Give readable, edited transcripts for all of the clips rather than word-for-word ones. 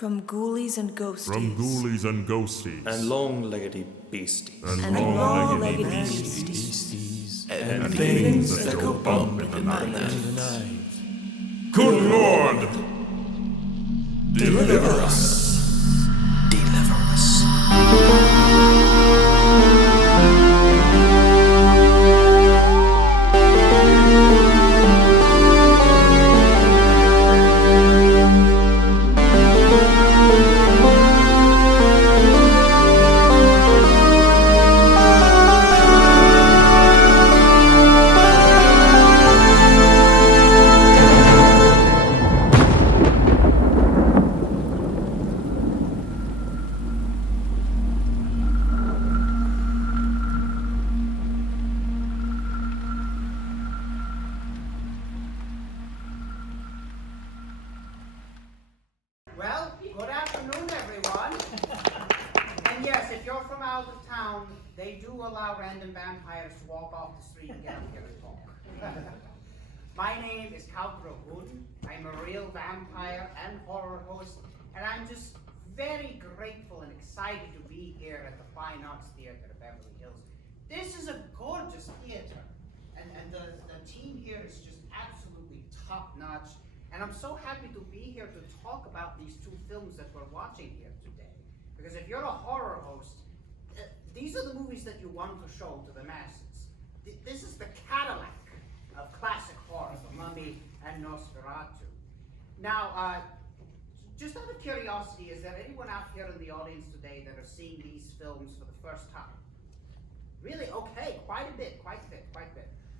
From ghoulies and ghosties. From ghoulies and ghosties. And long-leggedy beasties. And long-leggedy beasties. And things that go bump in the night. Good Lord! Deliver us! Deliver us. Well, good afternoon, everyone. And yes, if you're from out of town, they do allow random vampires to walk off the street and get up here and talk. My name is CountDrahoon. I'm a real vampire and horror host, and I'm just very grateful and excited to be here at the Fine Arts Theater of Beverly Hills. This is a gorgeous theater, and the team here is just absolutely top-notch. And I'm so happy to be here to talk about these two films that we're watching here today. Because if you're a horror host, these are the movies that you want to show to the masses. This is the Cadillac of classic horror, The Mummy and Nosferatu. Now, just out of curiosity, is there anyone out here in the audience today that are seeing these films for the first time? Really? Okay, quite a bit.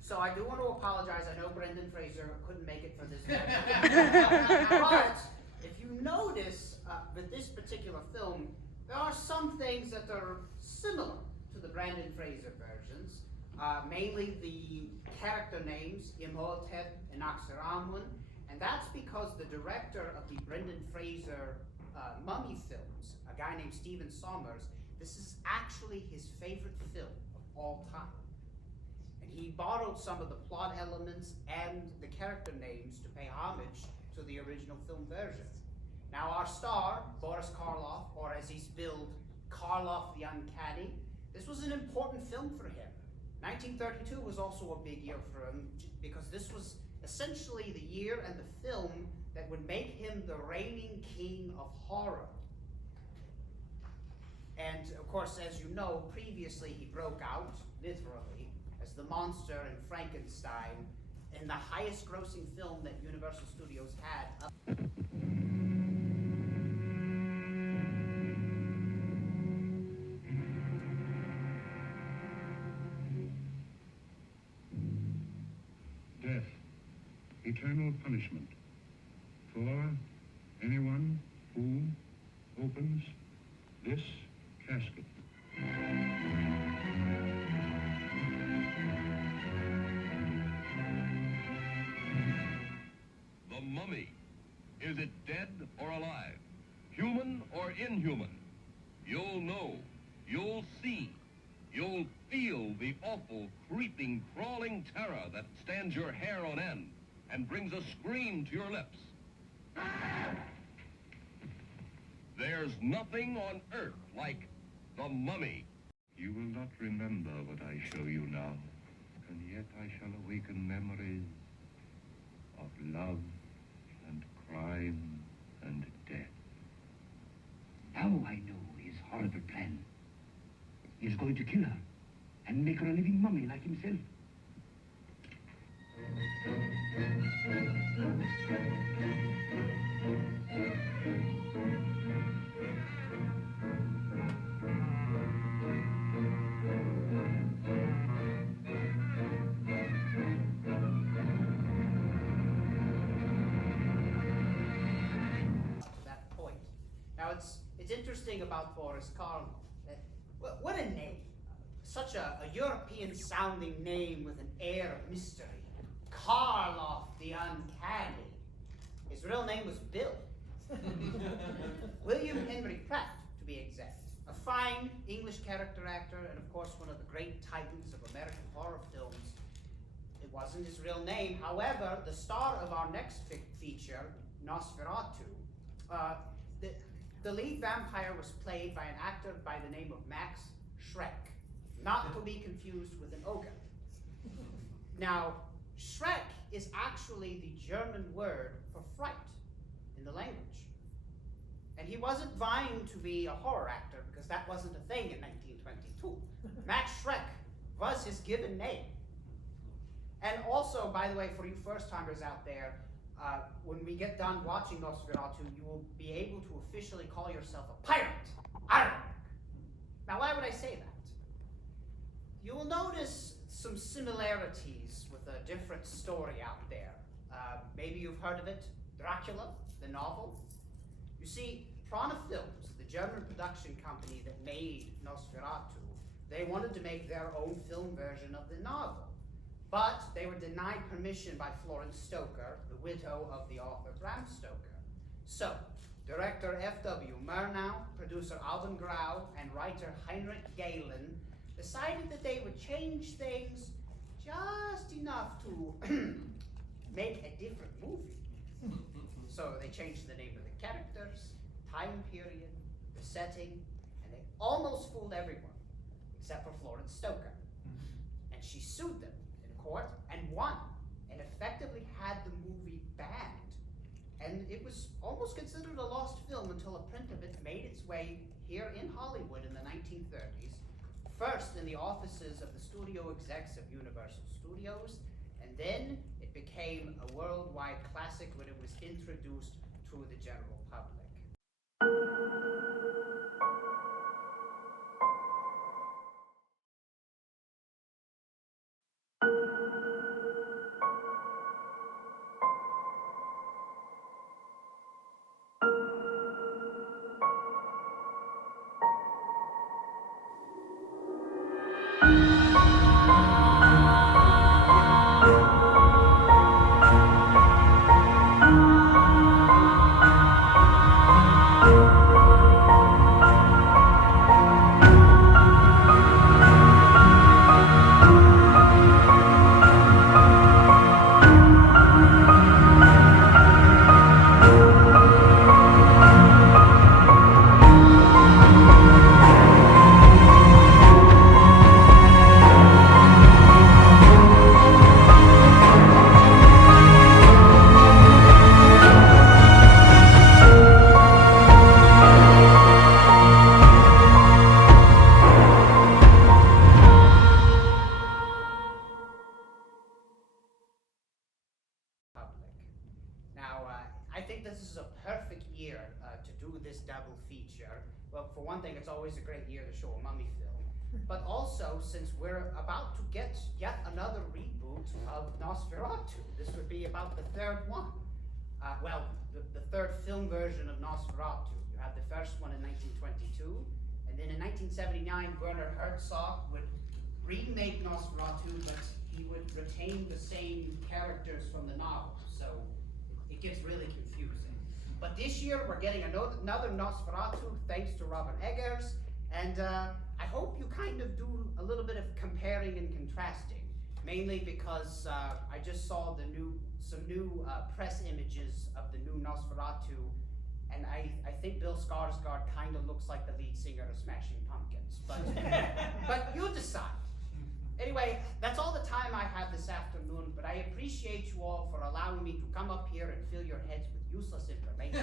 So I do want to apologize. I know Brendan Fraser couldn't make it for this one. But if you notice with this particular film, there are some things that are similar to the Brendan Fraser versions. Mainly the character names, Imhotep and Nosferatu, and that's because the director of the Brendan Fraser Mummy films, a guy named Stephen Sommers, this is actually his favorite film of all time. He borrowed some of the plot elements and the character names to pay homage to the original film version. Now our star, Boris Karloff, or as he's billed, Karloff the Uncanny, this was an important film for him. 1932 was also a big year for him because this was essentially the year and the film that would make him the reigning king of horror. And of course, as you know, previously he broke out, literally, as the monster in Frankenstein, in the highest grossing film that Universal Studios had. Death, eternal punishment for anyone who opens this casket. The mummy. Is it dead or alive? Human or inhuman? You'll know. You'll see. You'll feel the awful, creeping, crawling terror that stands your hair on end and brings a scream to your lips. There's nothing on earth like the mummy. You will not remember what I show you now, and yet I shall awaken memories of love and crime and death. Now I know his horrible plan. He's going to kill her and make her a living mummy like himself. Now it's interesting about Boris Karloff. What a name. Such a European-sounding name with an air of mystery. Karloff the Uncanny. His real name was Bill. William Henry Pratt, to be exact. A fine English character actor, and of course one of the great titans of American horror films. It wasn't his real name. However, the star of our next feature, Nosferatu, The lead vampire was played by an actor by the name of Max Schreck, not to be confused with an ogre. Now, Schreck is actually the German word for fright in the language. And he wasn't vying to be a horror actor because that wasn't a thing in 1922. Max Schreck was his given name. And also, by the way, for you first-timers out there, when we get done watching Nosferatu, you will be able to officially call yourself a pirate. Arrgh! Now, why would I say that? You will notice some similarities with a different story out there. Maybe you've heard of it, Dracula, the novel. You see, Prana Films, the German production company that made Nosferatu, they wanted to make their own film version of the novel. But they were denied permission by Florence Stoker, the widow of the author Bram Stoker. So, director F.W. Murnau, producer Alvin Grau, and writer Heinrich Galen decided that they would change things just enough to make a different movie. So they changed the name of the characters, time period, the setting, and they almost fooled everyone, except for Florence Stoker. And she sued them in court and won, and effectively had the movie banned. And it was almost considered a lost film until a print of it made its way here in Hollywood in the 1930s, first in the offices of the studio execs of Universal Studios, and then it became a worldwide classic when it was introduced to the general public. I think this is a perfect year to do this double feature. Well, for one thing, it's always a great year to show a mummy film. But also, since we're about to get yet another reboot of Nosferatu, this would be about the third one. The third film version of Nosferatu. You had the first one in 1922, and then in 1979, Werner Herzog would remake Nosferatu, but he would retain the same characters from the novel. So it gets really confusing. But this year, we're getting another Nosferatu, thanks to Robert Eggers, and I hope you kind of do a little bit of comparing and contrasting, mainly because I just saw some new press images of the new Nosferatu, and I think Bill Skarsgård kind of looks like the lead singer of Smashing Pumpkins, but you decide. Anyway, that's all the time I have this afternoon, but I appreciate you all for allowing me to come up here and fill your heads with useless information.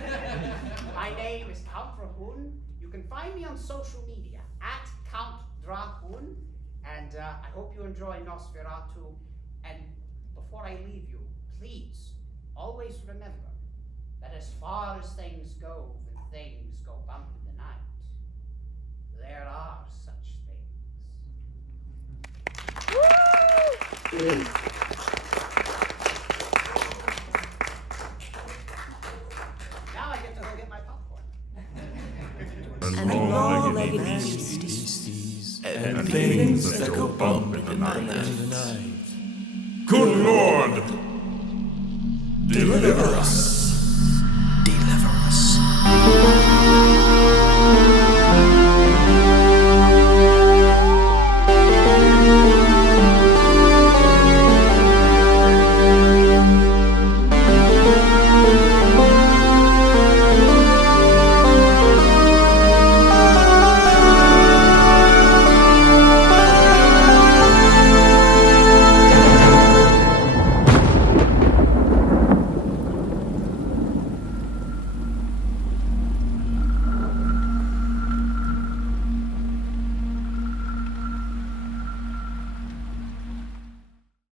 My name is CountDrahoon. You can find me on social media at CountDrahoon, and I hope you enjoy Nosferatu. And before I leave you, please always remember that as far as things go, when things go bump in the night, there are such things. Now I get to go get my popcorn. And long-legged beasties, and things that go bump in the night. Good Lord, deliver us.